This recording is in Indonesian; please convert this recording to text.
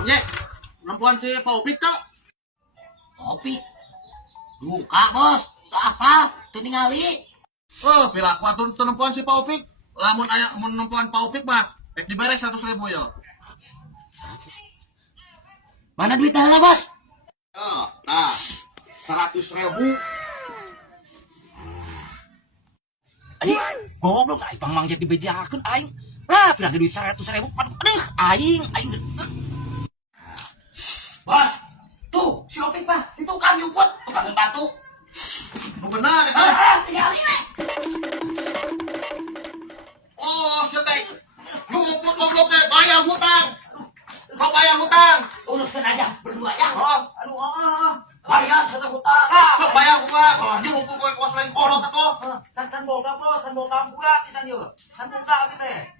Monyet, perempuan si Paupik kau. Kopi. Luka, Bos. Tak apa, tinggali. Oh, bila aku atur perempuan si Paupik. Lamun aya perempuan Paupik mah, diberi 100.000 ya. Mana duitnya lah, Bos? Oh, nah, 100.000. Aji, goblok aing pang mangjet dibejakeun aing. Lah, pirang duit 100.000. Aduh, aing. Bos, tuh, si Opik mah, itu tukang nyumput, tukang batu. Benar itu. Tinggalin nih. Oh, setai. Ngumput goblok teh, bayar hutang. Kau bayar hutang. Uruskan aja berdua ya. Oh, Aduh, bayar sana hutang. kau bayar hutang. Ngumput kowe kos lain kolot atuh. San boga bos, san boga pula pisan yeuh. San boga abi teh.